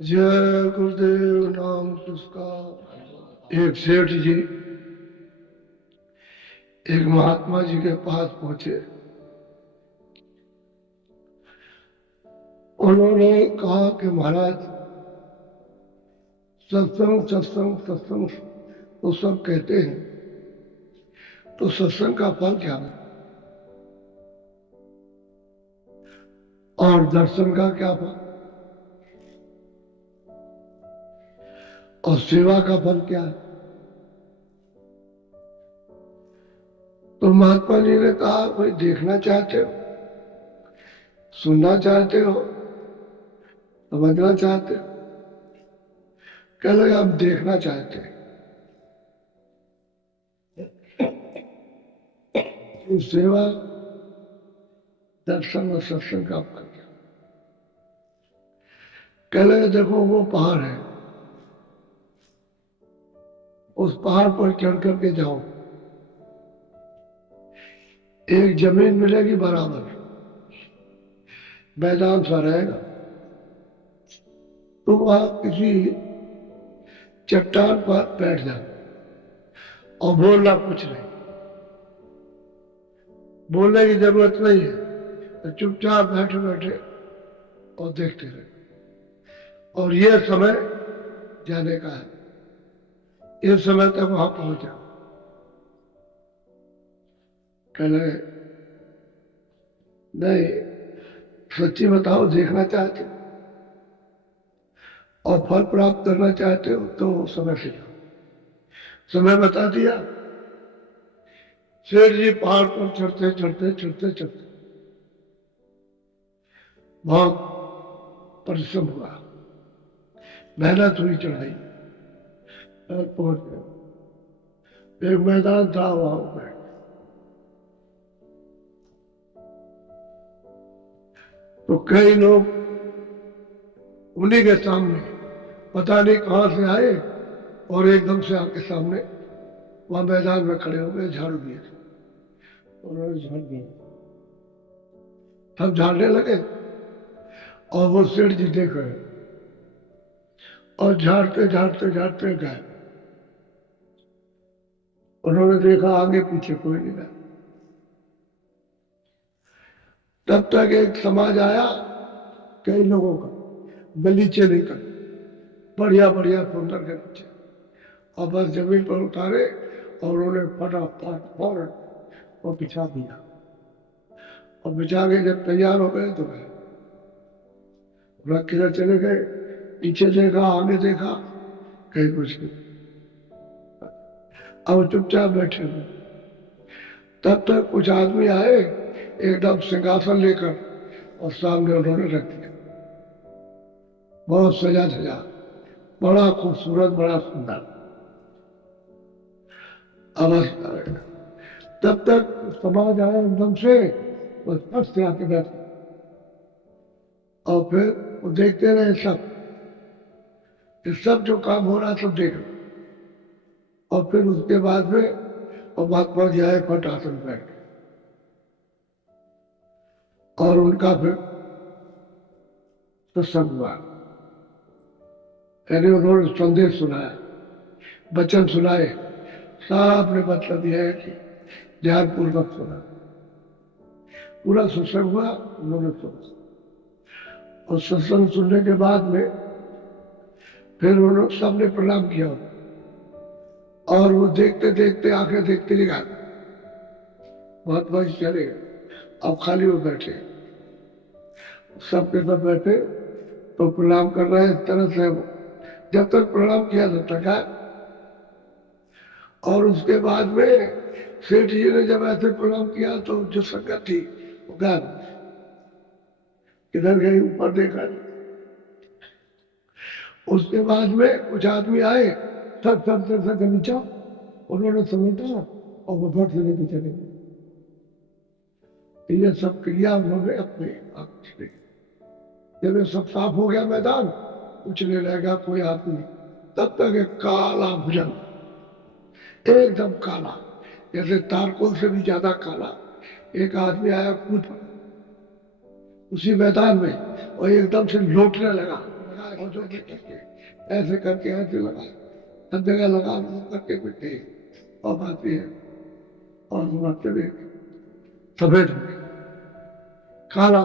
जय गुरुदेव नाम उसका। एक सेठ जी एक महात्मा जी के पास पहुंचे। उन्होंने कहा कि महाराज सत्संग सत्संग सत्संग तो सब कहते हैं, तो सत्संग का फल क्या है और दर्शन का क्या फल और सेवा का फल क्या है? तो महात्मा जी ने कहा, भाई देखना चाहते हो, सुनना चाहते हो, समझना चाहते हो? कह लगे हम देखना चाहते हैं। तो सेवा दर्शन और सत्संग का फल क्या? कह लगे देखो वो पहाड़ है, उस पहाड़ पर चढ़ करके जाओ, एक जमीन मिलेगी बराबर, मैदान सा रहेगा। तुम वहां किसी चट्टान पर बैठ जाओ और बोलना कुछ नहीं, बोलने की जरूरत नहीं है, तो चुपचाप बैठे बैठे और देखते रहे। और ये समय जाने का है, इस समय तक वहां पहुंच जाओ। कहने नहीं, सच्ची बताओ, देखना चाहते हो और फल प्राप्त करना चाहते हो तो समय से जाओ। समय बता दिया। शेर जी पहाड़ पर चढ़ते चढ़ते चढ़ते चढ़ते बहुत परिश्रम हुआ, मेहनत हुई, चढ़ाई और पहुंच गए। एक मैदान था, वहां बैठ। तो कई लोग उन्हीं के सामने पता नहीं कहां से आए और एकदम से आके सामने वहां मैदान में खड़े हो गए, झाड़ू दिए। उन्होंने झाड़ दिया, सब झाड़ने लगे और वो सेठ जी देख रहे और झाड़ते झाड़ते झाड़ते गए। उन्होंने देखा आगे पीछे कोई नहीं गया। तब तक एक समाज आया, कई लोगों का, गलीचे लेकर, बढ़िया बढ़िया सुंदर गलीचे, और बस जमीन पर उतारे और उन्होंने फटाफट फौरन वो बिछा दिया। और बिछा के जब तैयार हो गए तो गए। रख किधर चले गए, पीछे देखा, आगे देखा, कहीं कुछ नहीं। अब चुपचाप बैठे हुए। तब तक कुछ आदमी आए, एकदम सिंहासन लेकर, और सामने उन्होंने रख दिया, बहुत सजा धजा, बड़ा खूबसूरत, बड़ा सुंदर अवस्था है। तब तक समाज आया एकदम से, बस फट से आके बैठे और फिर वो देखते रहे सब, सब जो काम हो रहा सब देख रहे। और फिर उसके बाद में और महात्मा जी आए, फट आसन बैठ गए और उनका फिर सत्संग हुआ। यानी उन्होंने संदेश सुनाया, वचन सुनाए, साहब ने मतलब यह है कि ध्यानपूर्वक सुना। पूरा सत्संग हुआ, उन्होंने सुना। और सत्संग सुनने के बाद में फिर उन्होंने सबने प्रणाम किया और वो देखते देखते आंखें देखते ही गए। महात्मा जी चले गए, अब खाली वो बैठे, सबके सब बैठे तो प्रणाम कर रहे हैं इस तरह से। वो जब तक प्रणाम किया तब तक आए। और उसके बाद में सेठ जी ने जब ऐसे प्रणाम किया तो जो संगत थी वो गायब, किधर गई, ऊपर देखा। उसके बाद में कुछ आदमी आए, सब सब से नीचा, उन्होंने समेटा और वो फट से लेके चले गए। ये सब क्रिया उन्होंने अपने आप से। जब ये सब साफ हो गया मैदान, पूछने लगा कोई आदमी, तब तक एक काला भुजंग, एकदम काला, जैसे तारकोल से भी ज्यादा काला, एक आदमी आया, कूद पड़ा उसी मैदान में और एकदम से लौटने लगा पहुंचो करके ऐसे करके ऐसे लगा, सब जगह लगा करके बैठे और आती है और घुमाते हुए सफेद हो गया, काला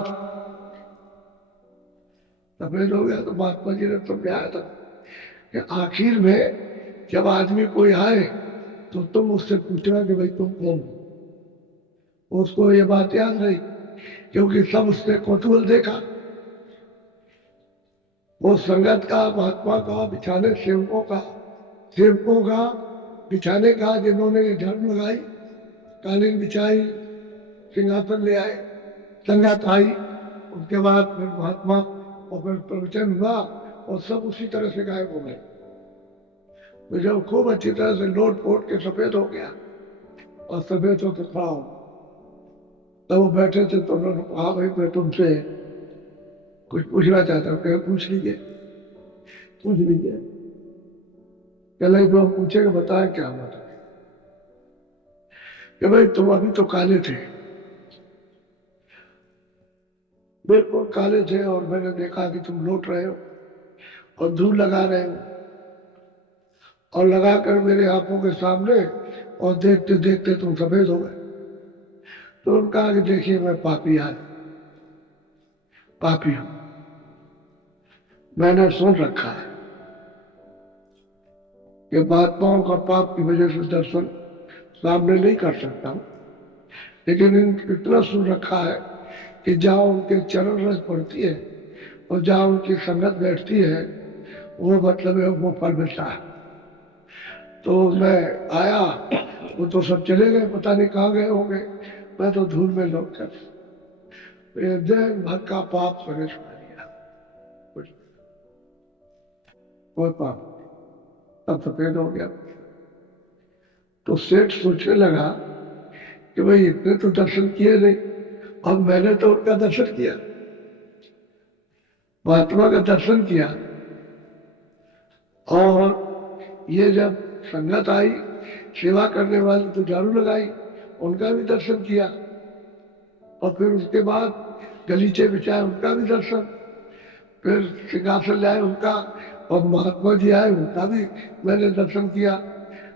सफेद हो गया। तो महात्मा जी ने समझाया था कि आखिर में जब आदमी कोई आए तो तुम उससे पूछना कि भाई तुम कौन हो। उसको ये बात याद रही क्योंकि सब उसने कौतूहल देखा। वो संगत का, महात्मा का, बिछाने सेवकों का बिछाने का, जिन्होंने धर्म लगाई, कालीन बिछाई, सिंहासन ले आए, संगत आई, उसके बाद फिर महात्मा और फिर प्रवचन हुआ और सब उसी तरह से गायब हो गए। तो जब खूब अच्छी तरह से लोट पोट के सफेद हो गया और सफेद होकर खड़ा हो, तब वो बैठे थे तो उन्होंने कहा भाई मैं तुमसे कुछ पूछना चाहता हूँ। कहे पूछ लीजिए। कहला जो हम पूछेगा बताया क्या बात है कि भाई तुम अभी तो काले थे, बिल्कुल काले थे, और मैंने देखा कि तुम लौट रहे हो और धूल लगा रहे हो और लगाकर मेरे आंखों के सामने, और देखते देखते तुम सफेद हो गए। तो उन्होंने कहा कि देखिए मैं पापी हूं, मैंने सुन रखा है कि महात्माओं का पाप की वजह से दर्शन सामने नहीं कर सकता हूं, लेकिन इतना सुन रखा है कि जहां उनके चरण रस पड़ती है और जहां उनकी संगत बैठती है वो मतलब है वो फल मिलता है। तो मैं आया, वो तो सब चले गए, पता नहीं कहाँ गए होंगे, मैं तो धूल में लौट कर दिन भर का पाप सगे छुड़ा दिया, कुछ कोई पाप तब सफेद हो गया। तो सेठ सोचने लगा कि भाई इतने तो दर्शन किए नहीं, अब मैंने तो उनका दर्शन किया, महात्मा का दर्शन किया, और ये जब संगत आई सेवा करने वाली तो झाड़ू लगाई, उनका भी दर्शन किया, और फिर उसके बाद गलीचे बिछाए उनका भी दर्शन, फिर सिंहासन लाए उनका, और महात्मा जी आए उनका भी मैंने दर्शन किया।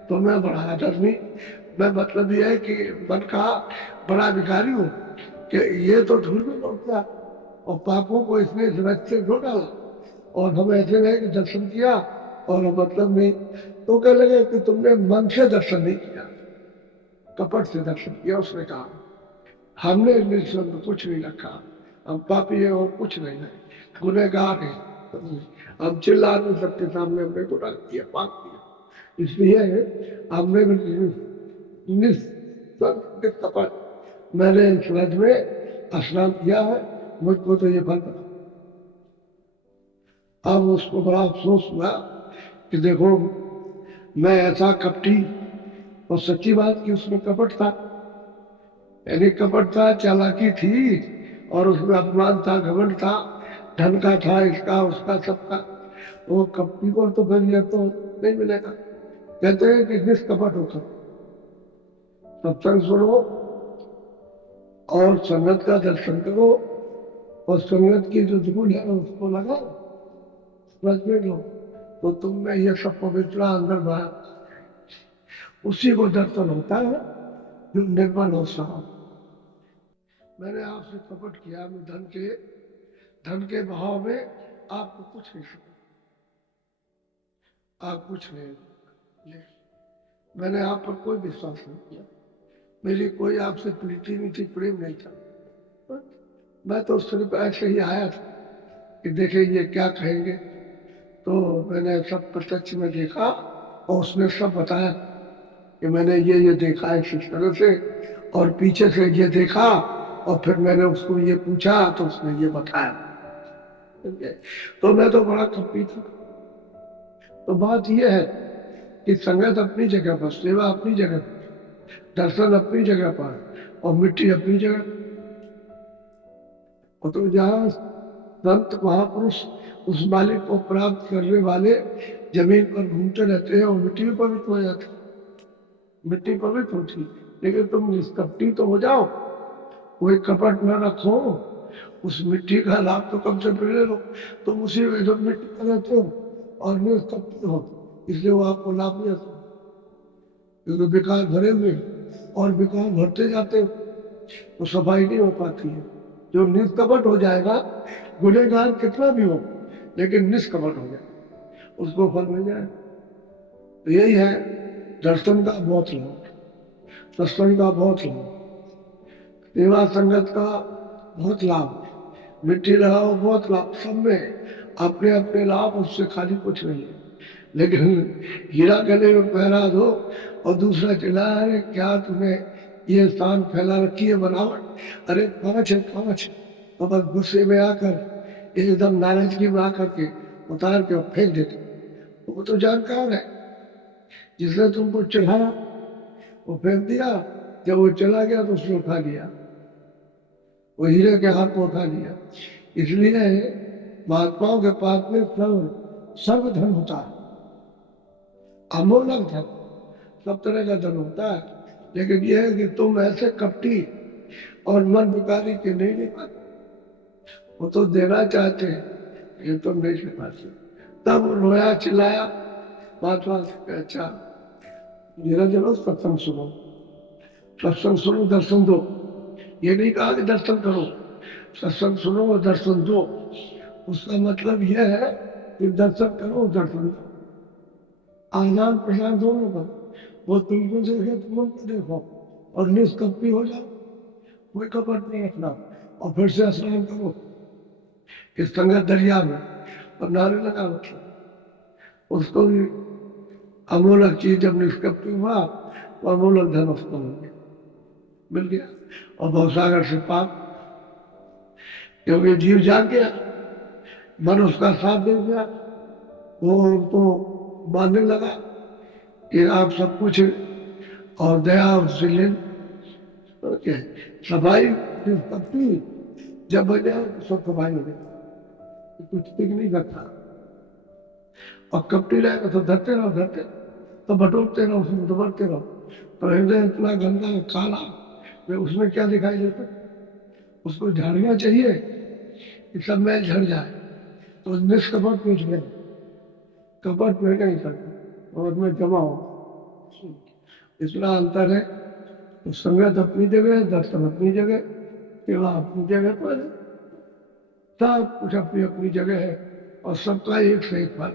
तो मैं बड़ा आदमी, मैं मतलब ये है कि मन का बड़ा भिखारी हूँ कि ये तो धूल में लौट गया और पापों को इसने इस रथ से धो डाला, और हम ऐसे रहे कि दर्शन किया और मतलब नहीं। तो कह लगे कि तुमने मन से दर्शन नहीं किया, कपट से दर्शन किया। उसने कहा हमने निर्जन में कुछ नहीं रखा, हम पापी है और कुछ नहीं है, गुनहगार है, हम चिल्ला नहीं सबके सामने हमने गुनाह किया, पाप किया, इसलिए हमने कपट, मैंने सूरज में स्नान किया है, मुझको तो ये फल पड़ा। अब उसको बड़ा अफसोस हुआ कि देखो मैं ऐसा कपटी, और सच्ची बात कि उसमें कपट था, यानी कपट था, चालाकी थी, और उसमें अपमान था, घमंड था, धन का था, इसका उसका सबका। वो कपटी को तो फिर ये तो नहीं मिलेगा। कहते हैं कि निष्कपट होकर सत्संग सुनो और संगत का दर्शन करो, और संगत की जो धूल है उसको लगाओ, समझ में लो, तो तुम में ये सब पवित्र अंदर बाहर उसी को दर्शन होता है जो निर्मल हो साफ। मैंने आपसे कपट किया, मैं धन के भाव में आपको कुछ नहीं समझ, आप कुछ नहीं ले, मैंने आप पर कोई विश्वास नहीं किया, मेरी कोई आपसे प्रीति नहीं थी, प्रेम नहीं था, मैं तो सिर्फ ऐसे ही आया था कि देखे ये क्या कहेंगे। तो मैंने सब प्रत्यक्ष में देखा और उसने सब बताया कि मैंने ये देखा है इस तरह से, और पीछे से ये देखा, और फिर मैंने उसको ये पूछा तो उसने ये बताया। तो मैं तो बड़ा कंपी था। तो बात ये है कि संगत अपनी जगह पर, सेवा अपनी जगह पर, दर्शन अपनी जगह पर, और मिट्टी अपनी जगह। और तो जहाँ संत महापुरुष उस मालिक को प्राप्त करने वाले जमीन पर घूमते रहते हैं और मिट्टी भी पवित्र हो जाती, मिट्टी पवित्र होती, लेकिन तुम निष्कपटी तो हो जाओ, कोई कपट न रखो, उस मिट्टी का लाभ तो कम से पहले लो। तुम उसी में जो मिट्टी पर रहते हो और निष्कपट हो, इसलिए वो आपको लाभ नहीं आता, क्योंकि विकार भरे हुए और विकार भरते जाते हो तो सफाई नहीं हो पाती है। जो निष्कपट हो जाएगा, गुनहगार कितना भी हो लेकिन निष्कपट हो जाए, उसको फल मिल जाए। तो यही है दर्शन का बहुत लाभ, सत्संग का बहुत लाभ, सेवा संगत का बहुत लाभ, मिट्टी लगाओ बहुत लाभ, सब में अपने अपने लाभ, उससे खाली कुछ नहीं है। लेकिन हीरा गले में पहरा दो और दूसरा चिल्लाए क्या तुम्हें ये स्थान फैला रखी है बनावट, अरे कांच है कांच, तो बस गुस्से में आकर एकदम नाराजगी में आकर के उतार के फेंक देते। वो तो जानकार है, जिसने तुमको चढ़ाया वो फेंक दिया, जब वो चला गया तो उसने उठा लिया, वो हीरे के हाथ में उठा लिया। इसलिए महात्माओं के पास में सर्व धन होता है, अमूल्य धन, सब तरह का धन होता है। लेकिन यह है कि तुम ऐसे कपटी और मन विकारी के नहीं पाते, वो तो देना चाहते हैं, ये तुम नहीं ले पाते। तब रोया चिल्लाया, महात्मा से अच्छा मेरा चलो सत्संग सुनो, सत्संग सुनो दर्शन दो। ये नहीं कहा कि दर्शन करो, सत्संग सुनो और दर्शन दो। उसका मतलब यह है कि दर्शन करो दर्शन दो, आदान प्रदान दोनों करो। वो तुमको देखे तुम उनको देखो और निष्कपटी हो जाओ, कोई कपट नहीं रखना, और फिर से स्नान करो इस संगत दरिया में और नारे लगा, मतलब उसको भी अमूलक चीज जब निष्कपटी हुआ तो अमूलक धन उसको मिल गया और भवसागर से पाप, क्योंकि जीव जाग गया, मन उसका साथ दे गया, वो उनको बांधने लगा कि आप सब कुछ और दया उससे ले। ओके, सफाई निष्कपटी जब बन जाए तो सब सफाई हो जाए, कुछ ठीक नहीं करता। और कपटी रहेगा तो धरते रहो तो बटोरते रहो, उसमें दबड़ते रहो, तो हृदय इतना गंदा काला, वे उसमें क्या दिखाई देता, उसको झाड़ना चाहिए कि सब मैल झड़ जाए। तो निष्कपट में झड़े, कपट में नहीं सकते और उसमें जमा हो, इतना अंतर है। तो संगत अपनी जगह, दर्शन अपनी जगह, सेवा अपनी जगह पर, सब कुछ अपनी अपनी जगह है और सबका एक से एक फल।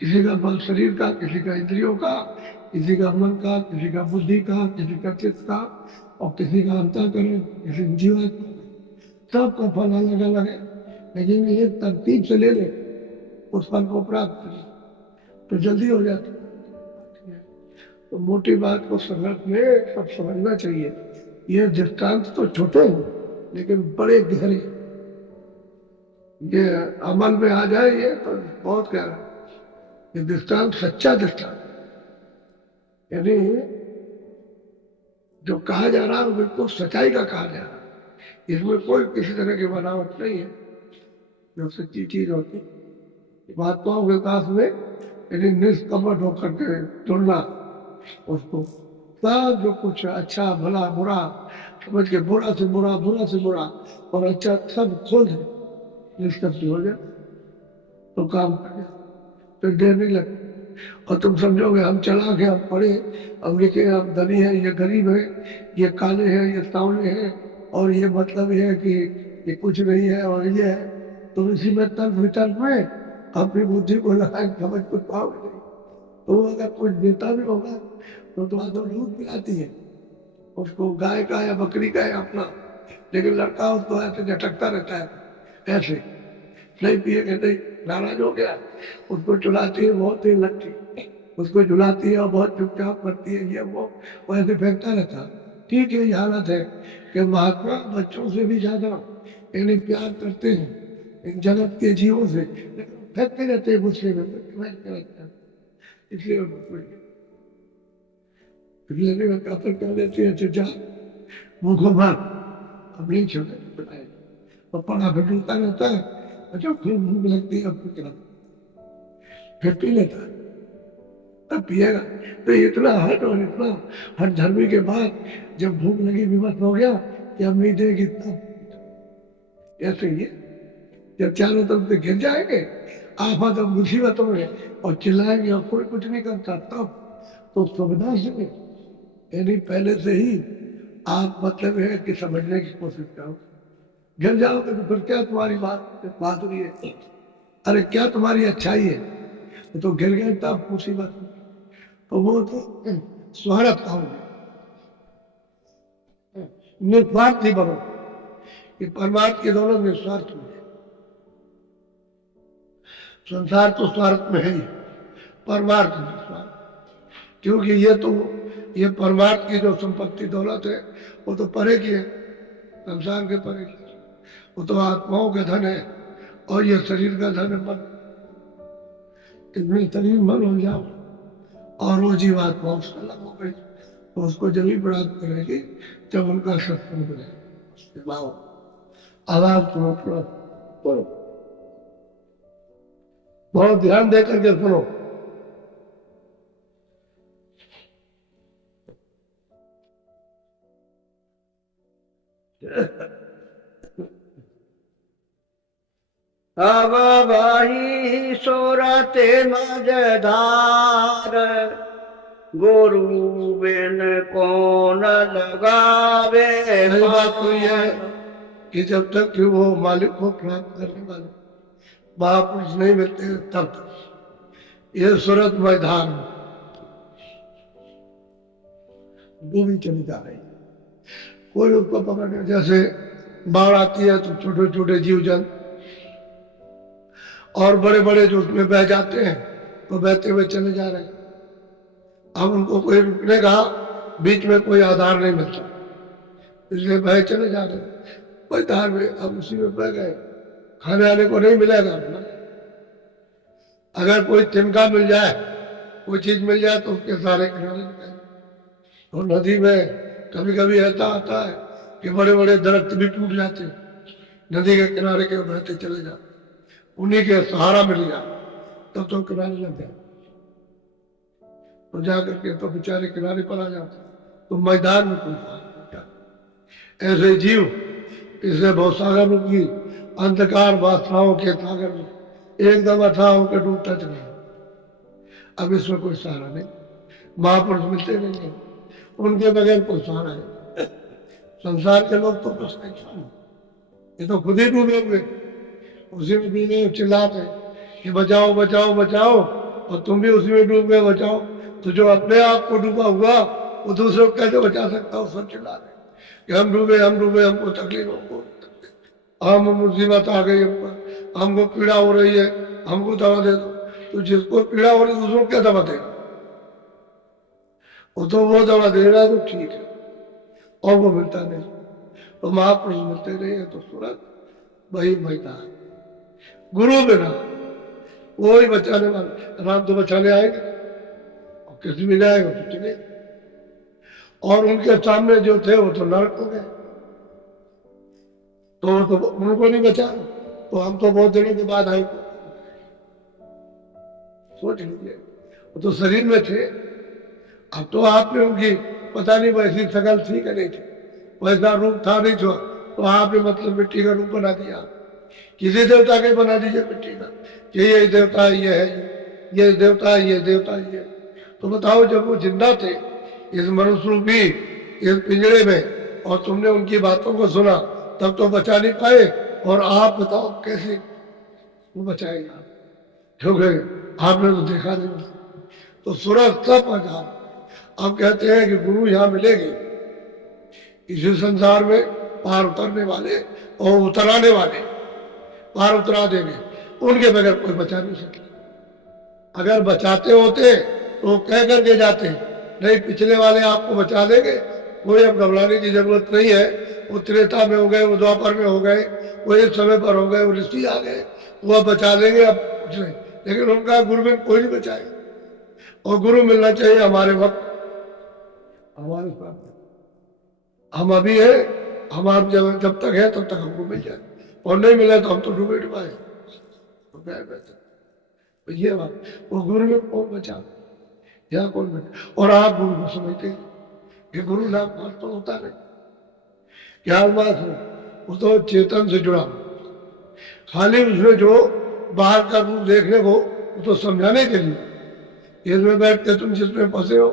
किसी का बल शरीर का, किसी का इंद्रियों का, किसी का मन का, किसी का बुद्धि का, किसी का चित्त का, और किसी का अंतःकरण, किसी जीवन, सबका फल अलग अलग है। लेकिन एक तरतीब से ले ले उस फल को प्राप्त करें तो जल्दी हो जाती है। तो मोटी बात को संगत में सब समझना चाहिए। ये दृष्टांत तो छोटे हैं लेकिन बड़े गहरे, ये अमल में आ जाए ये तो बहुत गहरा। ये दृष्टांत सच्चा दृष्टांत, यानी जो कहा जा रहा है वो बिल्कुल सच्चाई का कहा जा रहा है, इसमें कोई किसी तरह की बनावट नहीं है, जो सच्ची चीज होती। महात्माओं के पास में यानी निष्कपट होकर के जुड़ना, उसको सब जो कुछ अच्छा भला बुरा समझ के, बुरा से बुरा, बुरा से बुरा और अच्छा सब खोल दे, निष्कपटी हो जाए तो काम कर जाए, फिर देर नहीं लगती। और तुम समझोगे हम चला गए, हम पढ़े, हम लिखे, हम धनी है, ये गरीब है, ये काले हैं, ये सांवले हैं, और ये मतलब है कि ये कुछ नहीं है और ये है, तो इसी में तर्क वितर्क में अपनी बुद्धि को लगाए समझ कुछ पाओगे नहीं। तो अगर कुछ देता भी होगा तो दूध पिलाती है उसको, गाय का या बकरी का है अपना, लेकिन लड़का उसको ऐसे झटकता रहता है, ऐसे नहीं पिएगा नहीं, नाराज हो गया, उसको चुलाती है बहुत ही लगती, उसको झुलाती है और बहुत चुपचाप करती है, ये वो ऐसे फेंकता रहता। ठीक है, ये हालत है कि महात्मा बच्चों से भी ज्यादा यानी प्यार करते हैं इन जगत के जीवों से, लेकिन फेंकते रहते हैं गुस्से में, इसलिए कह देती है जा मुँह को मार, अब नहीं छोटे तो पढ़ा फिर डूबता रहता है, अच्छा फिर भूख लगती है अपनी तरफ फिर पी लेता है, तब पिएगा। तो इतना हट और इतना हट धर्मी के बाद जब भूख लगी विवश हो गया कि अब नहीं देगी तब, ऐसे ही है। जब चारों तरफ से घिर जाएंगे आफत और मुसीबतों में और चिल्लाएंगे और कोई कुछ नहीं करता, तब तो सुविधा से यानी पहले से ही आप मतलब है कि समझने की कोशिश करो। गिर जाओगे तो फिर क्या तुम्हारी बहादुरी है, अरे क्या तुम्हारी अच्छाई है, तो गिर गए तब मुसीबत। तो वो तो स्वार्थ खाओगे, निस्वार्थी बनो। ये परमार्थ के दोनों निस्वार्थ में है। संसार तो स्वार्थ में है ही, परमार्थ निस्वार्थ। क्योंकि ये परमार्थ की जो संपत्ति दौलत है वो तो परे की है, संसार के परे की। वो तो आत्माओं का धन है और ये शरीर का धन है मन। इसमें शरीर मन हो जाओ और वो जीवात्माओं से अलग हो गई तो उसको जब ही प्राप्त करेगी जब उनका सत्संग मिले। आवाज सुनो, थोड़ा बोलो, बहुत ध्यान दे करके सुनो। अब भाई सोरते मजधार, गुरु बिन कौन लगावे। बात तो यह है कि जब तक कि वो मालिक को प्राप्त करने वाले महापुरुष नहीं मिलते तब तक ये सूरत मैदान डूबी चली जा रही है। कोई उसको पकड़ने, जैसे बाढ़ आती है तो छोटे छोटे जीव जंतु और बड़े बड़े जो उसमें बह जाते हैं तो बहते हुए चले जा रहे हैं। अब उनको कोई रुकने का बीच में कोई आधार नहीं मिलता, इसलिए बह चले जा रहे हैं मैदान में। अब उसी में बह गए, खाने आने को नहीं मिलेगा। अगर कोई तिनका मिल जाए, कोई चीज मिल जाए तो उसके सारे किनारे निकल। तो नदी में कभी कभी ऐसा आता है कि बड़े बड़े दरख्त भी टूट जाते हैं, नदी के किनारे के बहते चले जाते, उन्हीं के सहारा मिल गया तब तो किनारे लग गए। तो जाकर के तो बेचारे किनारे पर आ जाते, तो मैदान में कोई सहारा। ऐसे जीव इसलिए भवसागर में की अंधकार वासनाओं के सागर में एकदम अथाह होकर डूबता चले। अब इसमें कोई सहारा नहीं, महापुरुष मिलते नहीं है, उनके बगैर कोई सहारा नहीं। संसार के लोग तो कुछ नहीं, ये तो खुद ही डूबे हुए, उसी में डूबे चिल्लाते कि बचाओ बचाओ बचाओ, और तुम भी उसी में डूब गए बचाओ। तो जो अपने आप को डूबा हुआ वो दूसरों को कैसे बचा सकता हो? सब चिल्ला रहे कि हम डूबे हमको तकलीफ, हमको मुसीबत आ गई, हमको पीड़ा हो रही है, हमको दवा दे दो। तो जिसको पीड़ा हो रही है दूसरों को क्या दवा देगा? वो तो वो दवा दे रहा है तो ठीक है, और वो मिलता नहीं। तो महापुरुष मिलते नहीं है तो सूरत वही मैदान। गुरु बिना वही बचाने वाला, राम तो बचाने आएगा और किसी भी जाएगा तो चले। और उनके सामने जो थे वो तो नरक हो गए, तो उनको नहीं बचा। तो हम तो बहुत दिनों के बाद आए, सोच लीजिए, वो तो शरीर में थे। अब तो आपने उनकी पता नहीं वैसी शकल थी कि नहीं थी, वैसा रूप था नहीं था, तो आपने मतलब मिट्टी का रूप बना दिया। किसी देवता का ही बना दीजिए मिट्टी का, ये देवता ये है, ये देवता ये देवता ये। तो बताओ जब वो जिंदा थे इस मनुष्य रूपी इस पिंजरे में और तुमने उनकी बातों को सुना, तब तो बचा नहीं पाए, और आप बताओ कैसे वो बचाएगा? क्योंकि आपने तो देखा नहीं। तो सूरज सब आजाद। अब कहते हैं कि गुरु यहाँ मिलेंगे इसी संसार में, पार उतरने वाले और उतराने वाले, पार उतरा देंगे, उनके बगैर कोई बचा नहीं सकता। अगर बचाते होते तो कह करके जाते, नहीं पिछले वाले आपको बचा देंगे, कोई अब घबराने की जरूरत नहीं है। वो त्रेता में हो गए, वो द्वापर में हो गए, वो एक समय पर हो गए, वो ऋषि आ गए, वो अब बचा देंगे, अब कुछ नहीं। लेकिन उनका गुरु में कोई नहीं बचाएगा, और गुरु मिलना चाहिए हमारे वक्त, हमारे साथ। हम अभी है, हम आप जब तक है तब तक हमको मिल जाए, और नहीं मिला तो हम तो डूबे डुबाए तो क्या कहते। तो ये बात, वो गुरु में कौन बचा, यहाँ कौन बचा? और आप गुरु को समझते हैं कि गुरु नाम तो होता नहीं, क्या बात है? वो तो चेतन से जुड़ा, खाली उसमें जो बाहर का रूप देखने को वो तो समझाने के लिए, इसमें बैठ के तुम जिसमें फंसे हो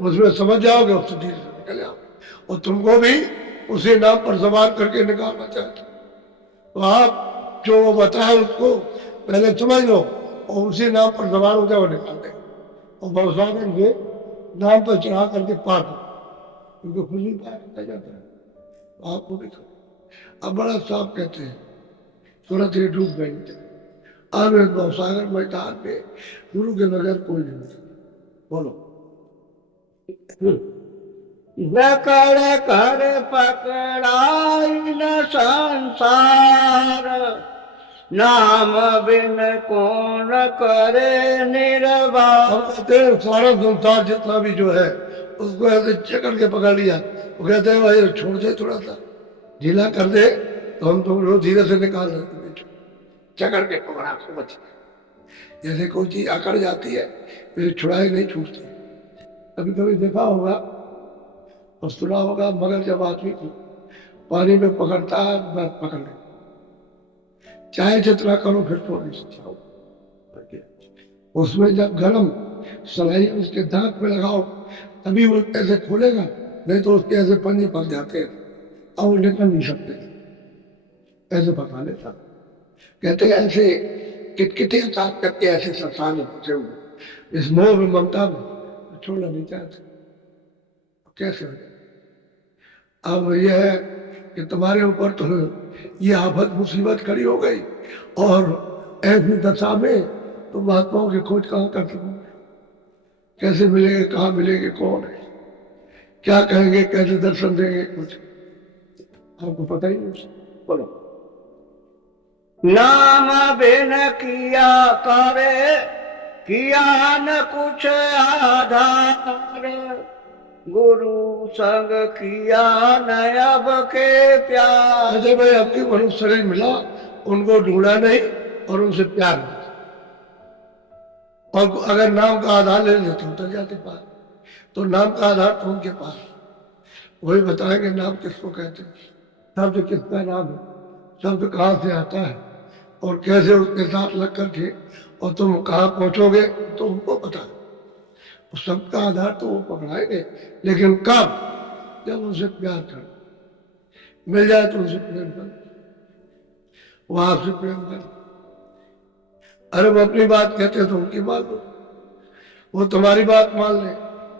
उसमें समझ जाओगे, उससे धीरे से निकल जाओगे, और तुमको भी उसी नाम पर सवार करके निकालना चाहते हो। तो आप जो वो बताए उसको पहले समझ लो और उसी नाम पर सवार हो जाओ, निकाल दे और भवसागर के नाम पर चढ़ा करके पार दो, क्योंकि खुली पार जाता है। तो आपको भी अब बड़ा साफ कहते हैं सूरत ही डूब गई थी। अब इस भवसागर मैदान में गुरु के बगैर कोई नहीं। बोलो। जकड़ कर पकड़ाई न संसार, नाम बिन कौन करे निर्वाह। हम कहते हैं सारा संसार जितना भी जो है उसको ऐसे चकड़ के पकड़ लिया, वो कहते हैं भाई छोड़ दे, थोड़ा सा ढीला कर दे तो हम तुम लोग धीरे से निकाल लेते, चकड़ के पकड़ा समझ। जैसे कोई चीज अकड़ जाती है फिर छुड़ाई नहीं छूटती। कभी कभी देखा होगा और सुना होगा, मगर जब आदमी को पानी में पकड़ता है मैं पकड़ ले, चाहे जितना करो फिर तो नहीं सकता। उसमें जब गर्म सलाई उसके दांत पे लगाओ तभी वो ऐसे खोलेगा, नहीं तो उसके ऐसे पंजे पक जाते हैं और वो निकल नहीं सकते, ऐसे पका लेता। कहते हैं ऐसे किटकिटे साथ करके ऐसे संसार में फंसे हुए इस मोह में ममता में छोड़ना नहीं चाहते। कैसे हो जाए? अब यह है कि तुम्हारे ऊपर तो ये आफत मुसीबत खड़ी हो गई और ऐसी दशा में तुम महात्माओं की खोज कहाँ कर सकोगे? कैसे मिलेंगे, कहाँ मिलेंगे, कौन है, क्या कहेंगे, कैसे दर्शन देंगे, कुछ आपको पता ही नहीं। बोलो। नाम बिन किया करे, किया न कुछ आधार, गुरु संग किया न अब के प्यार। अजय भाई आपकी मनुष्य शरीर मिला, उनको ढूंढा नहीं और उनसे प्यार नहीं, और अगर नाम का आधार ले लेते तो उतर जाते पार। तो नाम का आधार तो उनके पास, वही बताएंगे नाम किसको कहते हैं, शब्द किसका नाम है, शब्द कहाँ से आता है और कैसे उसके साथ लग करके और तुम कहाँ पहुंचोगे तो उनको पता है। उस शब्द का आधार तो वो पकड़ाएंगे, लेकिन कब? जब उनसे प्यार कर मिल जाए तो उनसे प्रेम कर, वो आपसे प्रेम कर। अरे वो अपनी बात कहते तो उनकी बात लो, वो तुम्हारी बात मान ले।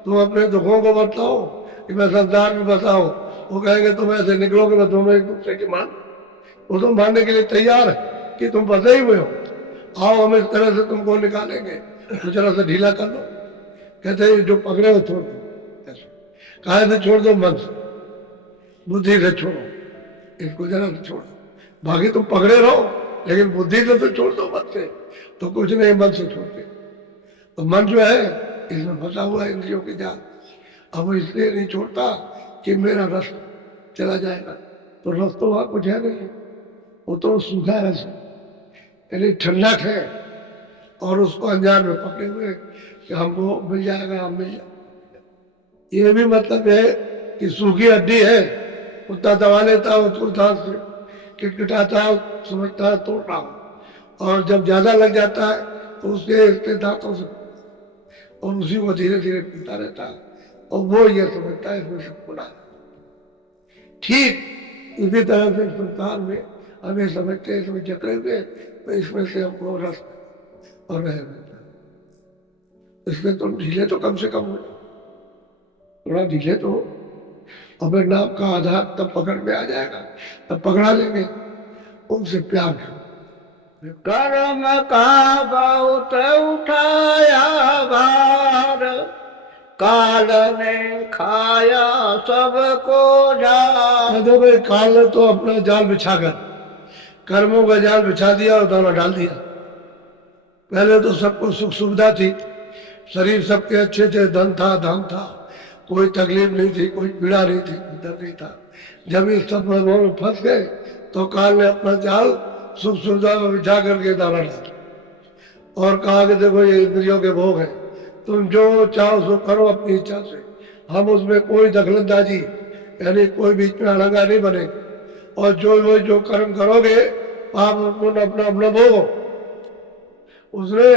तुम अपने दुखों को बताओ कि मैं संसार में बताओ, वो कहेंगे तुम ऐसे निकलोगे मैं दोनों एक दूसरे की मान, वो तो मानने के लिए तैयार है कि तुम फंसे ही हुए हो, आओ हम इस तरह से तुमको निकालेंगे, तो जरा सा ढीला कर लो। कहते हैं जो पकड़े हो छोड़ दो, कहा से छोड़ दो, मन से बुद्धि से छोड़ो, इसको जरा से छोड़ दो। बाकी तुम पकड़े रहो लेकिन बुद्धि से तो छोड़ दो, मन से तो कुछ नहीं, मन से छोड़ते। तो मन जो है इसमें फंसा हुआ है इंद्रियों के जाल, अब वो इसलिए नहीं छोड़ता कि मेरा रस चला जाएगा। तो रस तो वहां कुछ है नहीं, वो तो सूखा रस है, यानी ठंडक है, और उसको अनजान में पकड़े हुए कि हमको मिल जाएगा, हम मिल जाएगा। ये भी मतलब है कि सूखी हड्डी है, कुत्ता दबा लेता है उसको दांत से, किटकिटाता है, समझता है तोड़ रहा हूं, और जब ज्यादा लग जाता है तो उसके दांतों से और उसी को धीरे धीरे पीता रहता है, और वो ये समझता है इसमें सब खुला। ठीक इसी तरह से संसार में हमें समझते हैं, इसमें जकड़े हुए, तो इसमें से हमको रस और रह मिलता है। इसमें तुम ढीले तो कम से कम हो, थोड़ा ढीले तो हो, और फिर नाम का आधार तब पकड़ में आ जाएगा, तब पकड़ा लेंगे, उनसे प्यार करो। कर्म का बहुत उठाया भार, काल ने खाया सबको जाल। तो भाई काल ने तो अपना जाल बिछाकर कर्मों का जाल बिछा दिया और दाना डाल दिया। पहले तो सबको सुख सुविधा थी, शरीर सबके अच्छे थे, धन था, धाम था, कोई तकलीफ नहीं थी, कोई पीड़ा नहीं थी, दर्द नहीं था। जब इस सब में फंस गए तो काल ने अपना जाल सुख सुविधा में बिछा करके दाना डाला और कहा कि देखो ये इंद्रियों के भोग हैं, तुम जो चाहो सो करो अपनी इच्छा से, हम उसमें कोई दखलंदाजी यानी कोई बीच में अड़ंगा नहीं बनेगी, और जो कर्म करोगे पाप पुण्य अपना अपना भोगो। उसने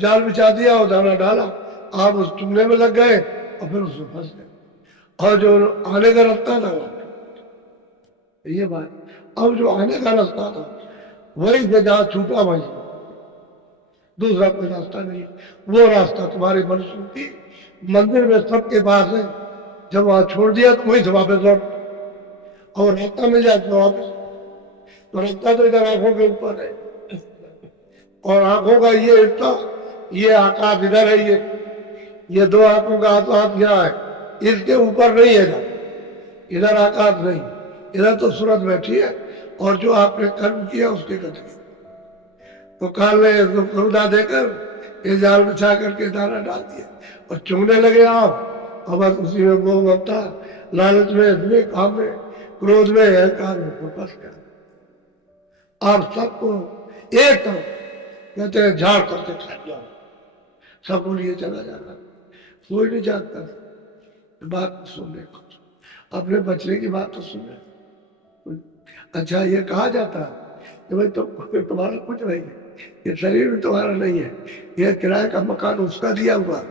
जाल बिछा दिया और दाना डाला, आप उस चुनने में लग गए और फिर उसमें फंस गए। और जो आने का रास्ता था ये बात, अब जो आने का रास्ता था वही से जहाँ छूटा वही, दूसरा कोई रास्ता नहीं है। वो रास्ता तुम्हारी मनुष्य की मंदिर में सबके पास है, जब वहां छोड़ दिया तो वहीं से वापस लौट, और रास्ता मिल जाए तो वापस, तो रास्ता तो इधर आंखों के ऊपर है, और आंखों का ये हिस्सा, ये आकाश इधर है, ये दो आंखों का आकाश यहाँ है, इसके ऊपर नहीं है, इधर आकाश नहीं, इधर तो सूरज बैठी है, और जो आपने कर्म किया उसके गति। तो काल ने सौदा देकर ये जाल बिछा करके दाना डाल दिया और चुंगने लगे आप, और बस उसी में मोह ममता, लालच में, इसमें, काम में, क्रोध में, अहंकार में फंस गया। आप सबको एक तरफ कहते हैं झाड़ करके खा जाओ, सबको लिए चला जाना, कोई नहीं जानता बात सुनने को, अपने बचने की बात तो सुने। अच्छा ये कहा जाता है कि भाई तुम्हारा कुछ नहीं है, ये शरीर भी तुम्हारा नहीं है, ये किराए का मकान उसका दिया हुआ,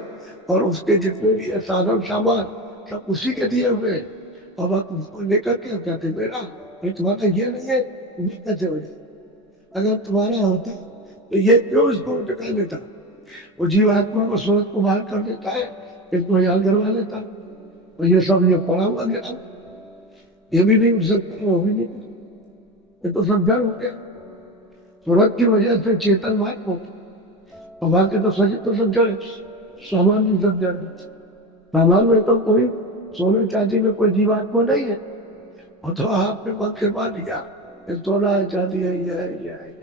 और उसके जितने भी साधन सामान सब उसी के दिए हुए, और आप उसको लेकर के कहते मेरा, तुम्हारा ये नहीं है, ये कैसे हो जाए? अगर तुम्हारा होता तो ये क्यों इसको टिका लेता? वो जीवात्मा को सूरज को बाहर कर देता है, इसको याद करवा लेता, और ये सब ये पड़ा हुआ गया, ये भी नहीं उठ सकता, वो भी नहीं, ये तो सब जड़ हो गया। सूरज की वजह से चेतन मार्ग होता, और बाकी तो सच तो सब जड़, सामान भी सब जड़, सामान में तो कोई सोने चांदी में कोई जीवात्मा नहीं है, और तो आपने मन से मान लिया सोना है चांदी है, ये है, ये है।